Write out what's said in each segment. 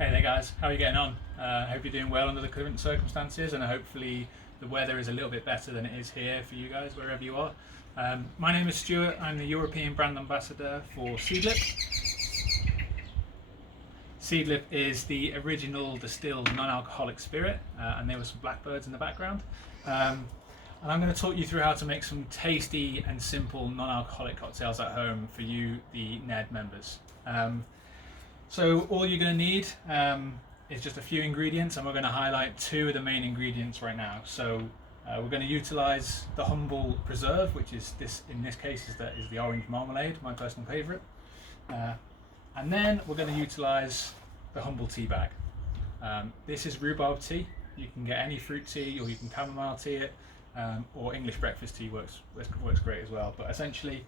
Hey there guys, how are you getting on? I hope you're doing well under the current circumstances, and hopefully the weather is a little bit better than it is here for you guys, wherever you are. My name is Stewart, I'm the European brand ambassador for Seedlip. Seedlip is the original distilled non-alcoholic spirit, and there were some blackbirds in the background. And I'm going to talk you through how to make some tasty and simple non-alcoholic cocktails at home for you, the NED members. So all you're going to need is just a few ingredients, and we're going to highlight two of the main ingredients right now. So we're going to utilize the humble preserve, which is in this case is the orange marmalade, my personal favorite. And then we're going to utilize the humble tea bag. This is rhubarb tea. You can get any fruit tea, or you can chamomile tea it, or English breakfast tea works great as well. But essentially,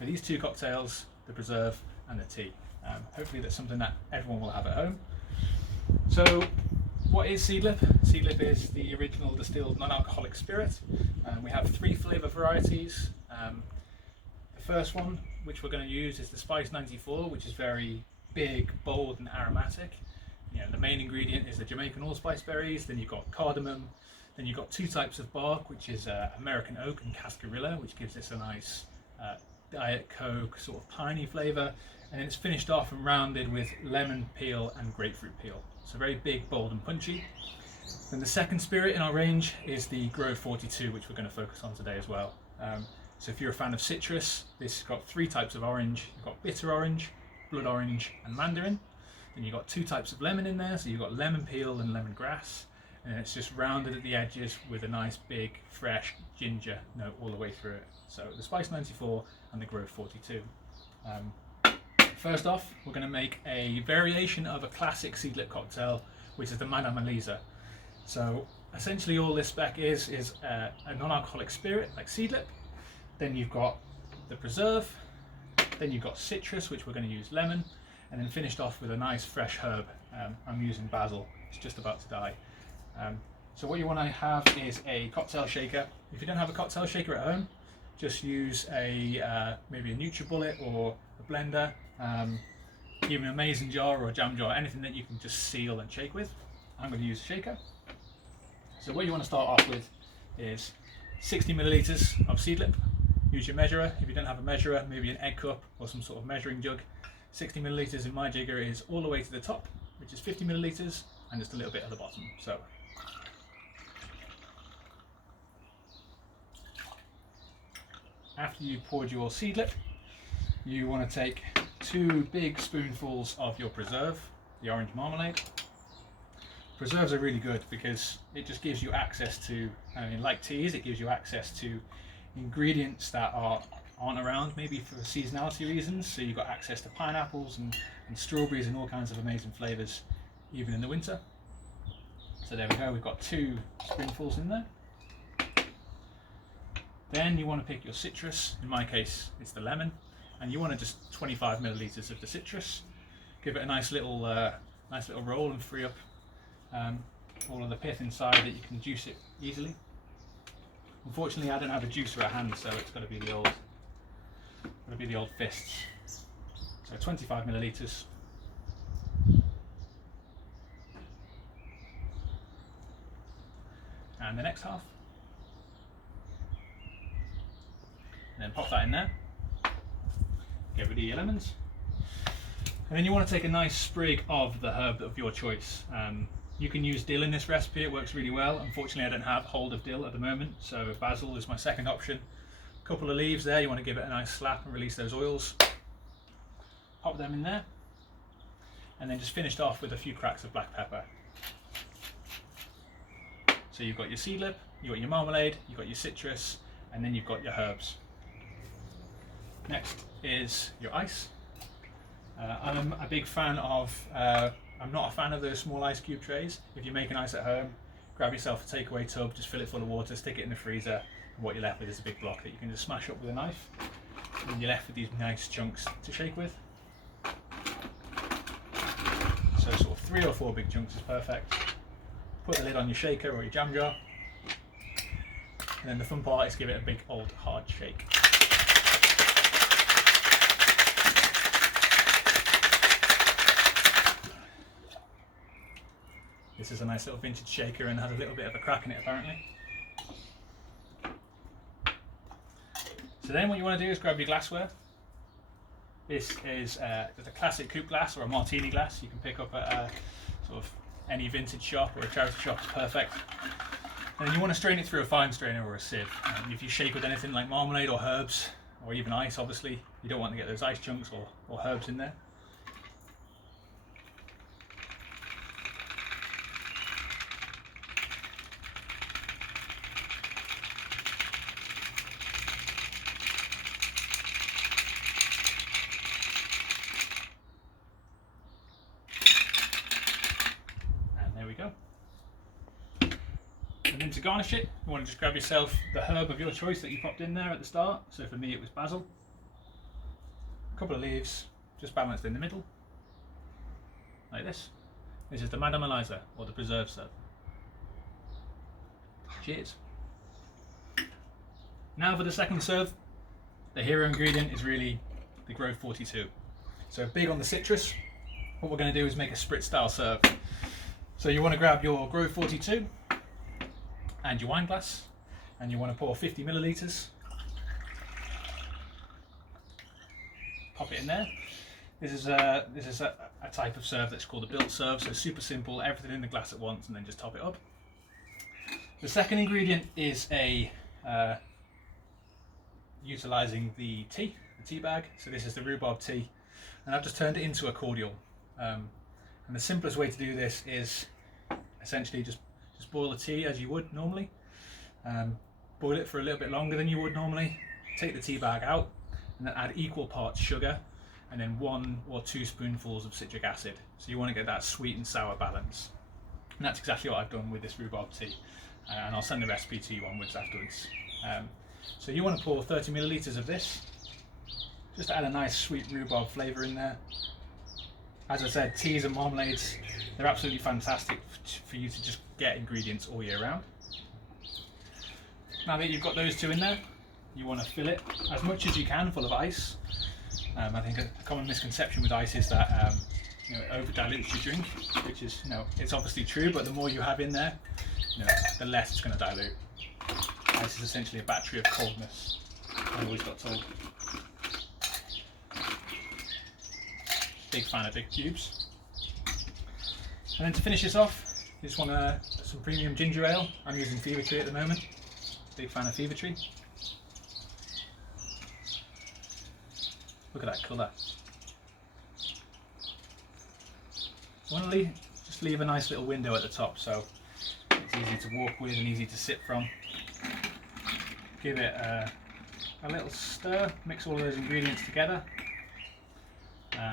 for these two cocktails, the preserve and the tea. Hopefully that's something that everyone will have at home. So what is Seedlip? Seedlip is the original distilled non-alcoholic spirit. We have 3 flavour varieties. The first one, which we're going to use, is the Spice 94, which is very big, bold and aromatic. The main ingredient is the Jamaican allspice berries, then you've got cardamom, then you've got 2 types of bark, which is American oak and cascarilla, which gives this a nice Diet Coke sort of piney flavour, and it's finished off and rounded with lemon peel and grapefruit peel. So very big, bold and punchy. Then the second spirit in our range is the Grove 42, which we're going to focus on today as well. So if you're a fan of citrus, this has got 3 types of orange. You've got bitter orange, blood orange and mandarin. Then you've got 2 types of lemon in there, so you've got lemon peel and lemongrass. And it's just rounded at the edges with a nice big fresh ginger note all the way through it. So the Spice 94 and the Grove 42. First off, we're going to make a variation of a classic Seedlip cocktail, which is the Madame Eliza. So essentially all this spec is a non-alcoholic spirit like Seedlip. Then you've got the preserve, then you've got citrus, which we're going to use lemon, and then finished off with a nice fresh herb. I'm using basil, it's just about to die. So what you want to have is a cocktail shaker. If you don't have a cocktail shaker at home, just use maybe a NutriBullet or a blender, even a mason jar or a jam jar, anything that you can just seal and shake with. I'm going to use a shaker. So what you want to start off with is 60 millilitres of Seedlip. Use your measurer. If you don't have a measurer, maybe an egg cup or some sort of measuring jug. 60 millilitres in my jigger is all the way to the top, which is 50 millilitres, and just a little bit at the bottom. So after you've poured your Seedlip, you want to take 2 big spoonfuls of your preserve, the orange marmalade. Preserves are really good because it just gives you access to, like teas, it gives you access to ingredients that aren't around maybe for seasonality reasons. So you've got access to pineapples and strawberries and all kinds of amazing flavours, even in the winter. So there we go, we've got 2 spoonfuls in there. Then you want to pick your citrus. In my case, it's the lemon, and you want to just 25 millilitres of the citrus. Give it a nice little roll and free up all of the pith inside that you can juice it easily. Unfortunately, I don't have a juicer at hand, so it's got to be the old fists. So 25 millilitres. And the next half. And then pop that in there. Get rid of your lemons. And then you want to take a nice sprig of the herb of your choice. You can use dill in this recipe, it works really well. Unfortunately, I don't have hold of dill at the moment, so basil is my second option. A couple of leaves there, you want to give it a nice slap and release those oils. Pop them in there. And then just finished off with a few cracks of black pepper. So you've got your Seedlip, you've got your marmalade, you've got your citrus, and then you've got your herbs. Next is your ice. I'm a big fan of, I'm not a fan of those small ice cube trays. If you're making ice at home, grab yourself a takeaway tub, just fill it full of water, stick it in the freezer, and what you're left with is a big block that you can just smash up with a knife. And you're left with these nice chunks to shake with. So sort of 3 or 4 big chunks is perfect. Put the lid on your shaker or your jam jar. And then the fun part is give it a big old hard shake. This is a nice little vintage shaker and has a little bit of a crack in it apparently. So then what you want to do is grab your glassware. This is just a classic Coupe glass or a Martini glass you can pick up at sort of any vintage shop or a charity shop is perfect. And then you want to strain it through a fine strainer or a sieve. And if you shake with anything like marmalade or herbs, or even ice obviously, you don't want to get those ice chunks or herbs in there. And then to garnish it, you want to just grab yourself the herb of your choice that you popped in there at the start. So for me it was basil. A couple of leaves, just balanced in the middle, like this. This is the Madame Eliza, or the preserve serve. Cheers. Now for the second serve, the hero ingredient is really the Grove 42. So big on the citrus, what we're going to do is make a spritz style serve. So you want to grab your Grove 42, and your wine glass, and you want to pour 50 millilitres. Pop it in there. This is a type of serve that's called a built serve, so super simple, everything in the glass at once, and then just top it up. The second ingredient is utilising the tea bag. So this is the rhubarb tea, and I've just turned it into a cordial. And the simplest way to do this is essentially just boil the tea as you would normally. Boil it for a little bit longer than you would normally. Take the tea bag out and then add equal parts sugar and then 1 or 2 spoonfuls of citric acid. So you want to get that sweet and sour balance. And that's exactly what I've done with this rhubarb tea. And I'll send the recipe to you onwards afterwards. So you want to pour 30 millilitres of this, just to add a nice sweet rhubarb flavour in there. As I said, teas and marmalades, they're absolutely fantastic for you to just get ingredients all year round. Now that you've got those two in there, you want to fill it as much as you can full of ice. I think a common misconception with ice is that it over dilutes your drink, which is, it's obviously true, but the more you have in there, the less it's going to dilute. Ice is essentially a battery of coldness, I always got told. Big fan of big cubes. And then to finish this off, you just want some premium ginger ale. I'm using Fever Tree at the moment. Big fan of Fever Tree. Look at that colour. I want to just leave a nice little window at the top so it's easy to walk with and easy to sip from. Give it a little stir, mix all of those ingredients together.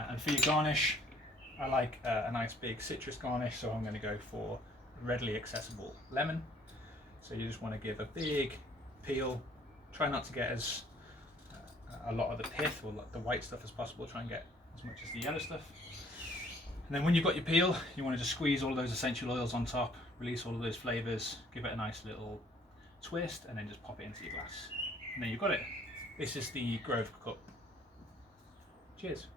And for your garnish, I like a nice big citrus garnish, so I'm going to go for readily accessible lemon. So you just want to give a big peel. Try not to get a lot of the pith or the white stuff as possible. Try and get as much as the yellow stuff. And then when you've got your peel, you want to just squeeze all of those essential oils on top, release all of those flavours, give it a nice little twist, and then just pop it into your glass. And then you've got it. This is the Grove Coupe. Cheers.